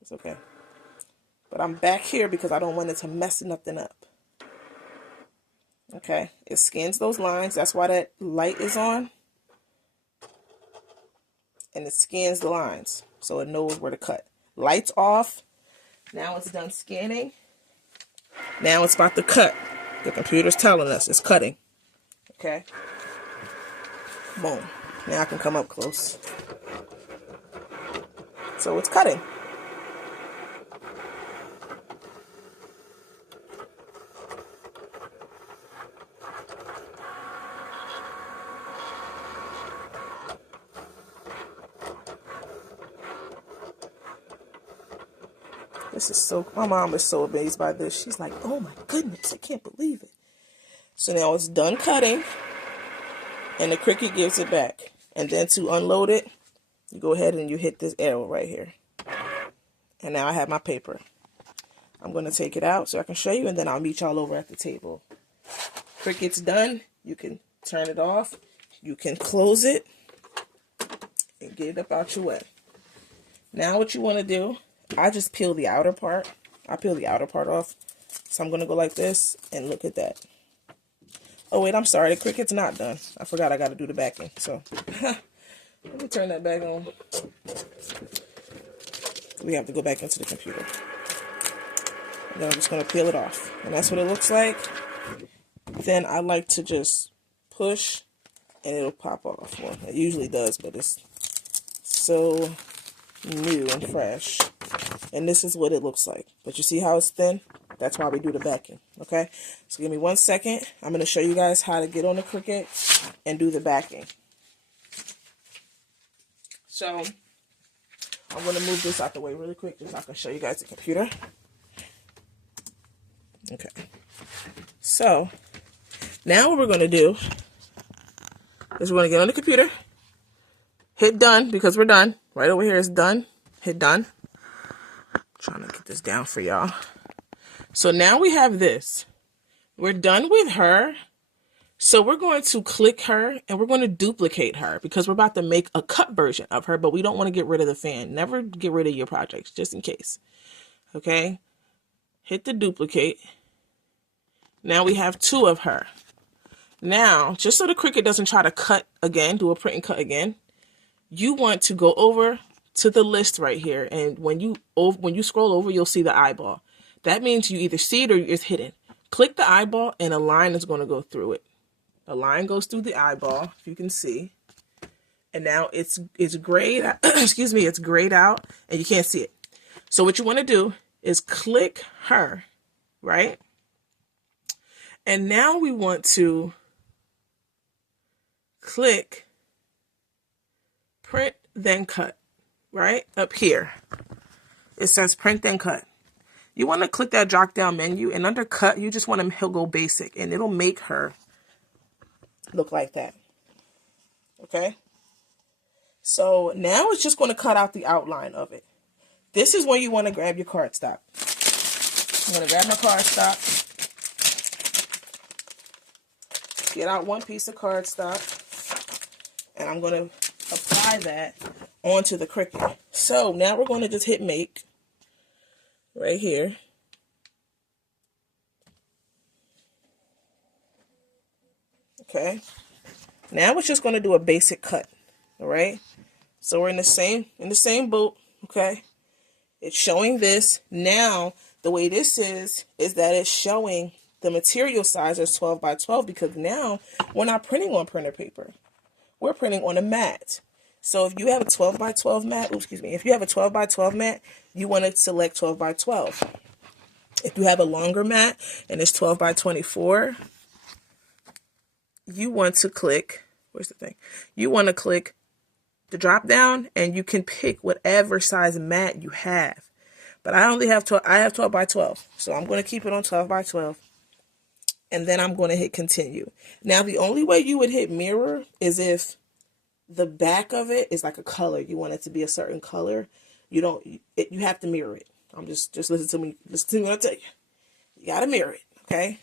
It's okay. But I'm back here because I don't want it to mess nothing up. Okay, it scans those lines. That's why that light is on. And it scans the lines so it knows where to cut. Lights off. Now it's done scanning. Now it's about to cut. The computer's telling us it's cutting. Okay. Boom. Now I can come up close. So it's cutting. This is so, my mom is so amazed by this. She's like, oh my goodness, I can't believe it. So now it's done cutting, and the Cricut gives it back. And then to unload it, you go ahead and you hit this arrow right here. And now I have my paper. I'm going to take it out so I can show you, and then I'll meet y'all over at the table. Cricut's done. You can turn it off. You can close it and get it up out your way. Now what you want to do, I just peel the outer part. I peel the outer part off. So I'm going to go like this, and look at that. Oh, wait, I'm sorry. The Cricut's not done. I forgot I got to do the backing. So, let me turn that back on. We have to go back into the computer. And then I'm just going to peel it off. And that's what it looks like. Then I like to just push, and it'll pop off. Well, it usually does, but it's so new and fresh. And this is what it looks like. But you see how it's thin? That's why we do the backing, okay? So give me 1 second. I'm going to show you guys how to get on the Cricut and do the backing. So I'm going to move this out the way really quick so I can show you guys the computer. Okay. So now what we're going to do is we're going to get on the computer, hit done because we're done. Right over here is done. Hit done. I'm trying to get this down for y'all. So now we have this. We're done with her. So we're going to click her and we're going to duplicate her because we're about to make a cut version of her, but we don't want to get rid of the fan. Never get rid of your projects, just in case. Okay. Hit the duplicate. Now we have 2 of her. Now, just so the Cricut doesn't try to cut again, do a print and cut again, you want to go over to the list right here. And when you scroll over, you'll see the eyeball. That means you either see it or it's hidden. Click the eyeball and a line is going to go through it. A line goes through the eyeball, if you can see. And now it's grayed, excuse me, it's grayed out and you can't see it. So what you want to do is click her, right? And now we want to click print, then cut, right? Up here. It says print, then cut. You want to click that drop down menu, and under cut, you just want to go basic, and it'll make her look like that. Okay? So now it's just going to cut out the outline of it. This is when you want to grab your cardstock. I'm going to grab my cardstock. Get out 1 piece of cardstock. And I'm going to apply that onto the Cricut. So now we're going to just hit make. Right here. Okay. Now it's just going to do a basic cut. All right. So we're in the same boat. Okay. It's showing this. Now the way this is that it's showing the material size as 12 by 12 because now we're not printing on printer paper. We're printing on a mat. So if you have a 12 by 12 mat, if you have a 12 by 12 mat, you want to select 12 by 12. If you have a longer mat and it's 12 by 24, you want to click, where's the thing? You want to click the drop down and you can pick whatever size mat you have. But I only have 12, I have 12 by 12. So I'm going to keep it on 12 by 12. And then I'm going to hit continue. Now the only way you would hit mirror is if the back of it is like a color. You want it to be a certain color. You have to mirror it. I'm just listen to me. Listen to me when I tell you. You got to mirror it, okay?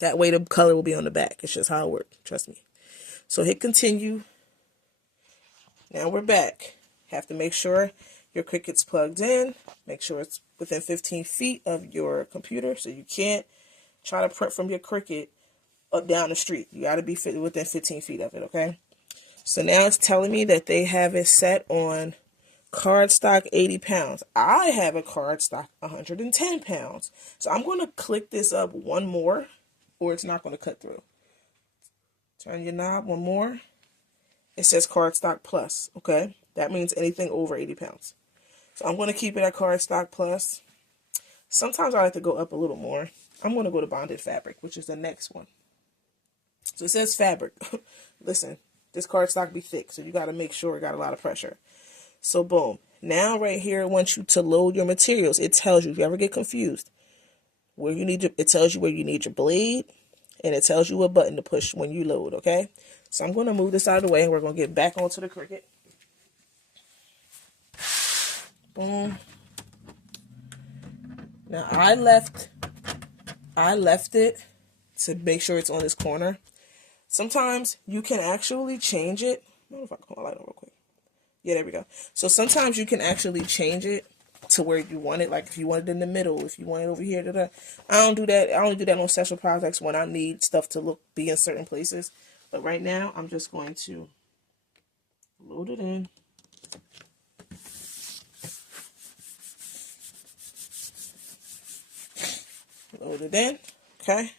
That way the color will be on the back. It's just how it works. Trust me. So hit continue. Now we're back. Have to make sure your Cricut's plugged in. Make sure it's within 15 feet of your computer, so you can't try to print from your Cricut up down the street. You got to be within 15 feet of it, okay? So now it's telling me that they have it set on cardstock 80 pounds. I have a cardstock 110 pounds. So I'm going to click this up one more, or it's not going to cut through. Turn your knob one more. It says cardstock plus, okay? That means anything over 80 pounds. So I'm going to keep it at cardstock plus. Sometimes I like to go up a little more. I'm going to go to bonded fabric, which is the next one. So it says fabric. Listen, this cardstock be thick, so you got to make sure it got a lot of pressure. So boom. Now right here, it wants you to load your materials. It tells you, if you ever get confused, where you need it tells you where you need your blade, and it tells you what button to push when you load, okay? So I'm going to move this out of the way, and we're going to get back onto the Cricut. Boom. Now I left it to make sure it's on this corner. Sometimes you can actually change it. I don't know if I can hold my light on real quick. Yeah, there we go. So sometimes you can actually change it to where you want it. Like if you want it in the middle, if you want it over here. I don't do that. I only do that on special projects when I need stuff to be in certain places. But right now, I'm just going to load it in. Load it in. Okay.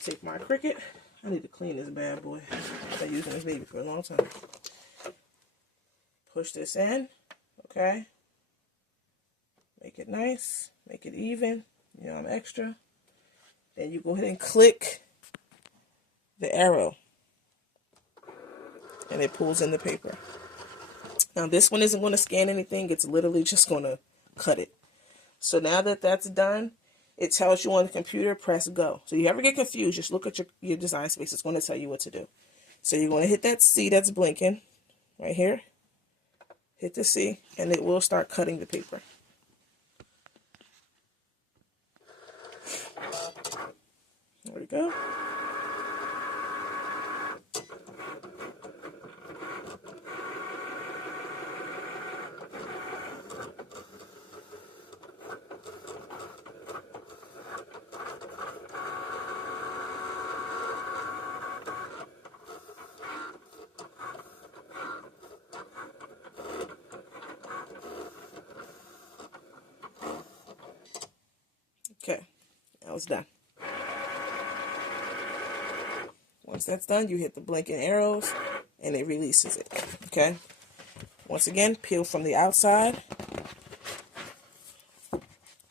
Take my Cricut. I need to clean this bad boy. I've been using this baby for a long time. Push this in. Okay. Make it nice. Make it even. You know, I'm extra. Then you go ahead and click the arrow. And it pulls in the paper. Now this one isn't going to scan anything. It's literally just going to cut it. So now that that's done, it tells you on the computer, press go. So you ever get confused, just look at your design space. It's going to tell you what to do. So you're going to hit that C that's blinking right here. Hit the C, and it will start cutting the paper. There we go. Okay, that was done. Once that's done, you hit the blinking arrows and it releases it. Okay, once again, peel from the outside.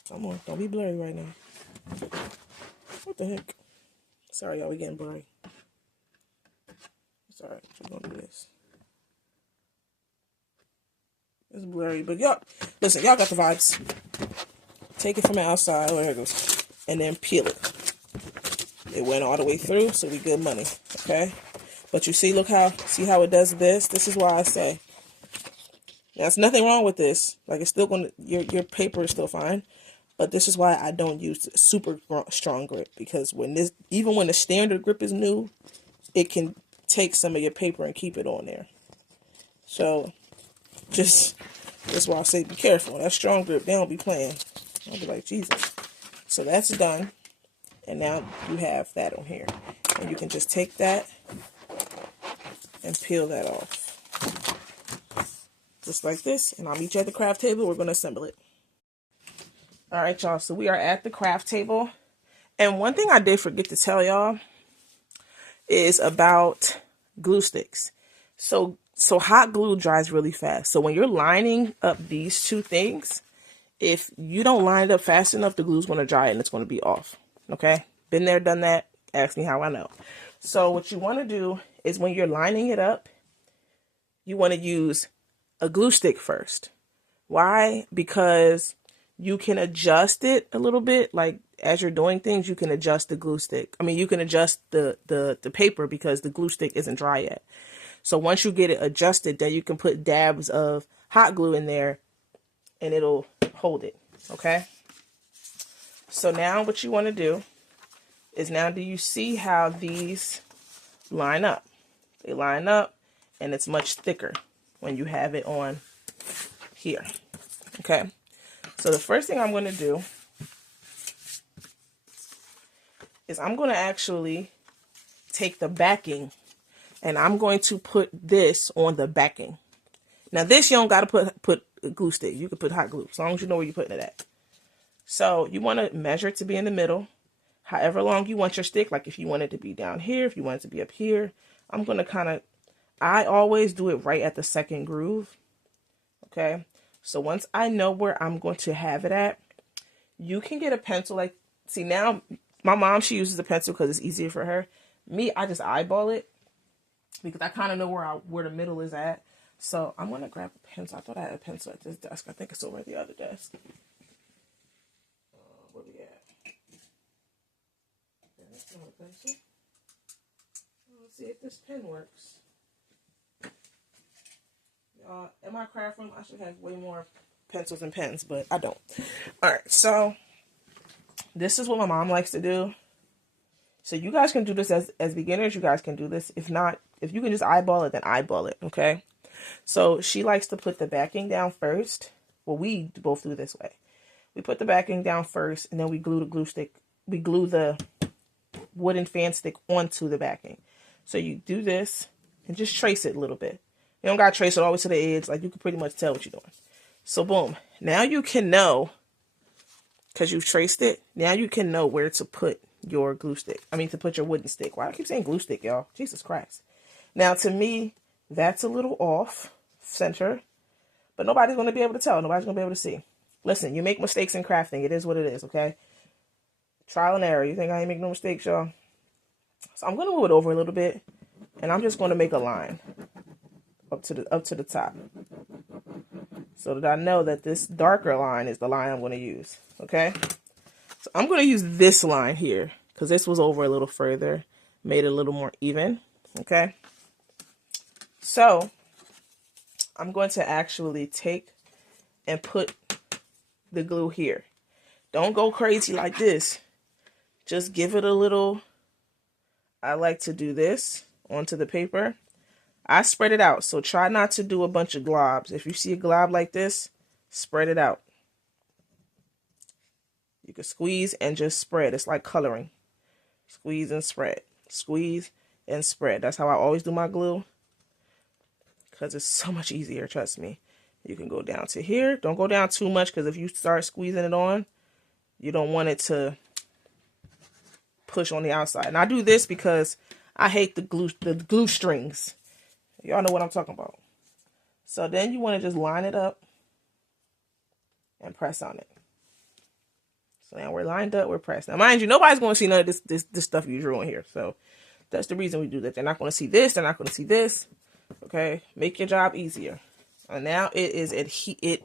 Come on, don't be blurry right now. What the heck? Sorry, y'all, we getting blurry. It's alright, we're gonna do this. It's blurry, but y'all, listen, y'all got the vibes. Take it from the outside, there it goes, and then peel it. It went all the way through, so we good money, okay? But you see, see how it does this? This is why I say, there's nothing wrong with this. Like, it's still gonna, your paper is still fine. But this is why I don't use super strong grip, because even when the standard grip is new, it can take some of your paper and keep it on there. So, that's why I say be careful. That strong grip, they don't be playing. I'll be like, Jesus. So that's done. And now you have that on here. And you can just take that and peel that off. Just like this. And I'll meet you at the craft table. We're going to assemble it. Alright, y'all. So we are at the craft table. And one thing I did forget to tell y'all is about glue sticks. So hot glue dries really fast. So when you're lining up these two things, if you don't line it up fast enough, the glue's going to dry and it's going to be off. Okay? Been there, done that. Ask me how I know. So what you want to do is when you're lining it up, you want to use a glue stick first. Why? Because you can adjust it a little bit. Like as you're doing things, you can adjust the glue stick. I mean, you can adjust the paper because the glue stick isn't dry yet. So once you get it adjusted, then you can put dabs of hot glue in there and it'll hold it. Okay. So now what you want to do is, now do you see how these line up? They line up and it's much thicker when you have it on here. Okay, so the first thing I'm going to do is I'm going to actually take the backing and I'm going to put this on the backing. Now this you don't got to put a glue stick. You can put hot glue as long as you know where you're putting it at. So you want to measure it to be in the middle. However long you want your stick, like if you want it to be down here, if you want it to be up here, I'm going to I always do it right at the second groove. Okay. So once I know where I'm going to have it at, you can get a pencil. Like, see now, my mom, she uses a pencil because it's easier for her. Me, I just eyeball it because I kind of know where the middle is at. So I'm going to grab a pencil. I thought I had a pencil at this desk. I think it's over at the other desk. Where we at? That's not a pencil. Let's see if this pen works. In my craft room, I should have way more pencils and pens, but I don't. Alright, so this is what my mom likes to do. So you guys can do this as beginners. You guys can do this. If not, if you can just eyeball it, then eyeball it, okay? So she likes to put the backing down first. Well, we both do this way. We put the backing down first, and then we glue the glue stick. We glue the wooden fan stick onto the backing. So you do this and just trace it a little bit. You don't got to trace it all the way to the edge. Like, you can pretty much tell what you're doing. So, boom. Now you can know, because you've traced it, now you can know where to put your glue stick. I mean, to put your wooden stick. Why do I keep saying glue stick, y'all? Jesus Christ. Now, to me, that's a little off center, but nobody's going to be able to tell. Nobody's going to be able to see. Listen, you make mistakes in crafting. It is what it is, okay? Trial and error. You think I ain't make no mistakes, y'all? So I'm going to move it over a little bit, and I'm just going to make a line up to the top, so that I know that this darker line is the line I'm going to use. Okay, so I'm going to use this line here because this was over a little further, made it a little more even. Okay, so I'm going to actually take and put the glue here. Don't go crazy like this. Just give it a little. I like to do this onto the paper. I spread it out, so try not to do a bunch of globs. If you see a glob like this, spread it out. You can squeeze and just spread. It's like coloring. Squeeze and spread. Squeeze and spread. That's how I always do my glue, because it's so much easier, trust me. You can go down to here. Don't go down too much, because if you start squeezing it on, you don't want it to push on the outside. And I do this because I hate the glue strings. Y'all know what I'm talking about. So then you want to just line it up and press on it. So now we're lined up, we're pressed. Now, mind you, nobody's going to see none of this stuff you drew in here. So that's the reason we do that. They're not going to see this. They're not going to see this. Okay, make your job easier. And now it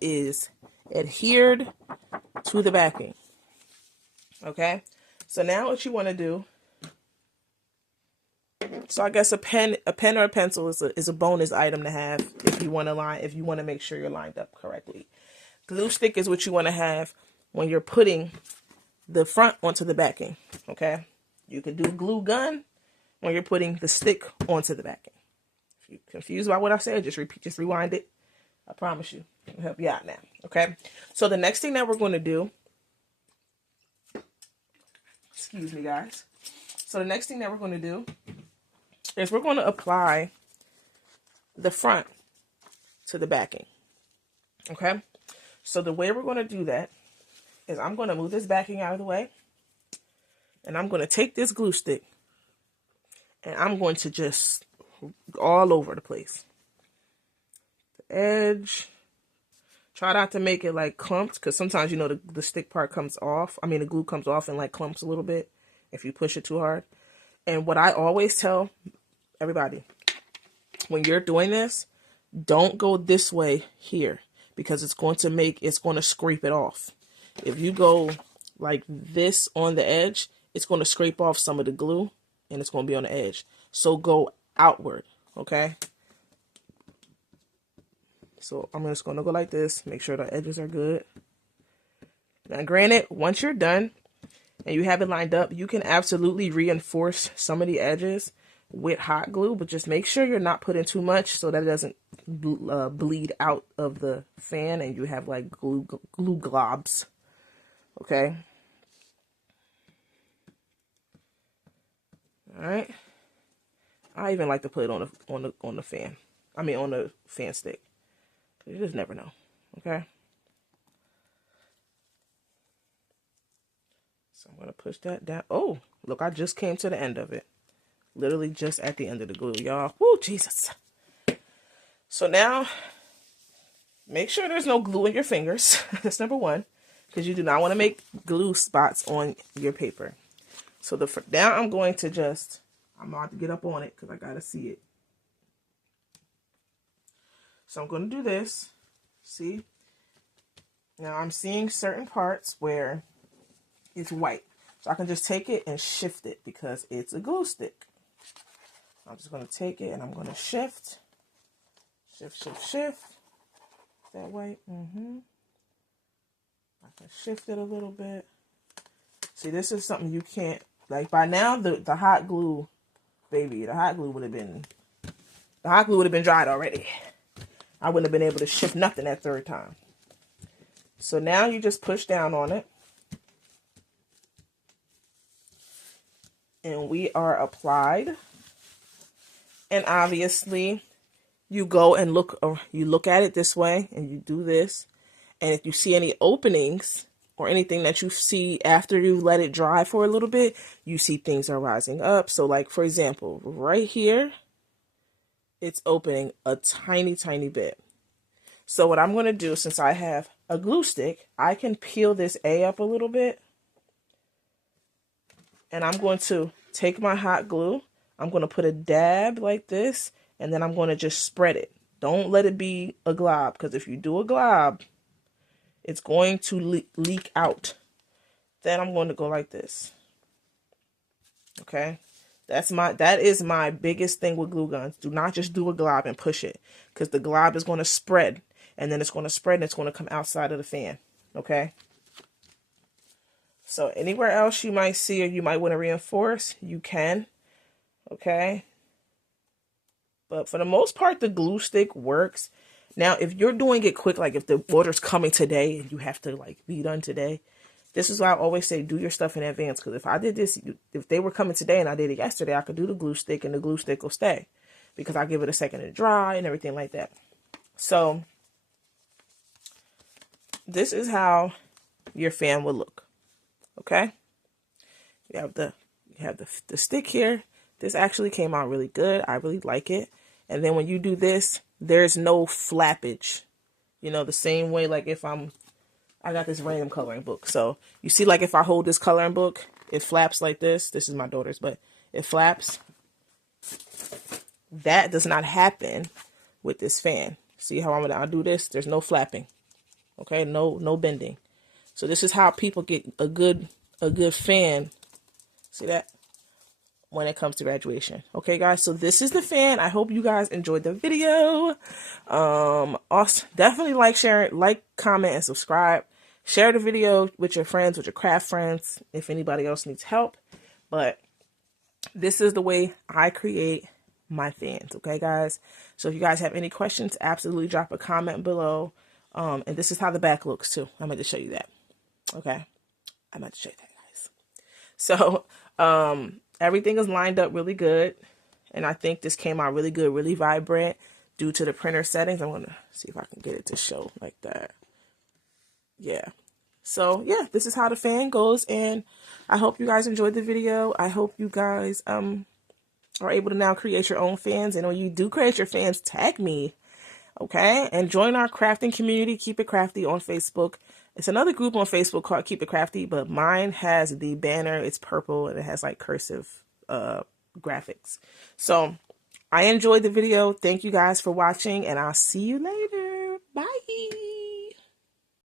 is adhered to the backing. Okay, so now what you want to do. So I guess a pen or a pencil is a bonus item to have if you want to make sure you're lined up correctly. Glue stick is what you want to have when you're putting the front onto the backing. Okay, you can do glue gun when you're putting the stick onto the backing. If you're confused by what I said, just rewind it. I promise you, it'll help you out now. Okay, so the next thing that we're going to do, excuse me, guys. So the next thing that we're going to do is we're going to apply the front to the backing. Okay, so the way we're going to do that is I'm going to move this backing out of the way, and I'm going to take this glue stick and I'm going to just all over the place. The edge. Try not to make it like clumped, because sometimes, you know, the stick part comes off. I mean, the glue comes off and like clumps a little bit if you push it too hard. And what I always tell everybody, when you're doing this, don't go this way here, because it's going to scrape it off. If you go like this on the edge, it's going to scrape off some of the glue and it's going to be on the edge. So go outward, okay? So I'm just going to go like this, make sure the edges are good. Now, granted, once you're done and you have it lined up, you can absolutely reinforce some of the edges with hot glue, but just make sure you're not putting too much so that it doesn't bleed out of the fan and you have like glue globs. Okay. All right. I even like to put it on the fan. I mean on the fan stick. You just never know. Okay. So I'm gonna push that down. Oh, look, I just came to the end of it. Literally just at the end of the glue, y'all. Woo, Jesus. So now, make sure there's no glue in your fingers. That's number one, because you do not want to make glue spots on your paper. So now I'm going to I'm about to get up on it because I got to see it. So I'm going to do this. See? Now I'm seeing certain parts where it's white. So I can just take it and shift it because it's a glue stick. I'm just going to take it and I'm going to shift. Shift. That way. I can shift it a little bit. See, this is something you can't, like by now the hot glue, baby, the hot glue would have been dried already. I wouldn't have been able to shift nothing that third time. So now you just push down on it. And we are applied. And obviously you go and look at it this way and you do this. And if you see any openings or anything that you see after you let it dry for a little bit, you see things are rising up. So like, for example, right here, it's opening a tiny, tiny bit. So what I'm going to do, since I have a glue stick, I can peel this A up a little bit. And I'm going to take my hot glue. I'm going to put a dab like this. And then I'm going to just spread it. Don't let it be a glob. Because if you do a glob, it's going to leak out. Then I'm going to go like this. Okay. That is my biggest thing with glue guns. Do not just do a glob and push it. Because the glob is going to spread. And then it's going to spread and it's going to come outside of the fan. Okay. So anywhere else you might see or you might want to reinforce, you can. Okay. But for the most part, the glue stick works. Now, if you're doing it quick, like if the order's coming today and you have to like be done today, this is why I always say do your stuff in advance. Because if I did this, if they were coming today and I did it yesterday, I could do the glue stick and the glue stick will stay. Because I give it a second to dry and everything like that. So this is how your fan will look. Okay. You have the stick here. This actually came out really good. I really like it. And then when you do this, there's no flappage. You know, the same way like if I got this random coloring book. So you see like if I hold this coloring book, it flaps like this. This is my daughter's, but it flaps. That does not happen with this fan. See how I'll do this? There's no flapping. Okay, no bending. So this is how people get a good fan. See that? When it comes to graduation. Okay, guys, so this is the fan. I hope you guys enjoyed the video. Also, definitely like, share, comment, and subscribe. Share the video with your friends, with your craft friends, if anybody else needs help. But this is the way I create my fans. Okay, guys? So if you guys have any questions, absolutely drop a comment below. And this is how the back looks, too. I'm going to show you that. Okay? I'm going to show you that, guys. So, everything is lined up really good. And I think this came out really good, really vibrant due to the printer settings. I'm going to see if I can get it to show like that. Yeah. So, yeah, this is how the fan goes. And I hope you guys enjoyed the video. I hope you guys are able to now create your own fans. And when you do create your fans, tag me. Okay? And join our crafting community, Keep It Crafty, on Facebook. It's another group on Facebook called Keep It Crafty, but mine has the banner. It's purple and it has like cursive graphics. So I enjoyed the video. Thank you guys for watching and I'll see you later. Bye.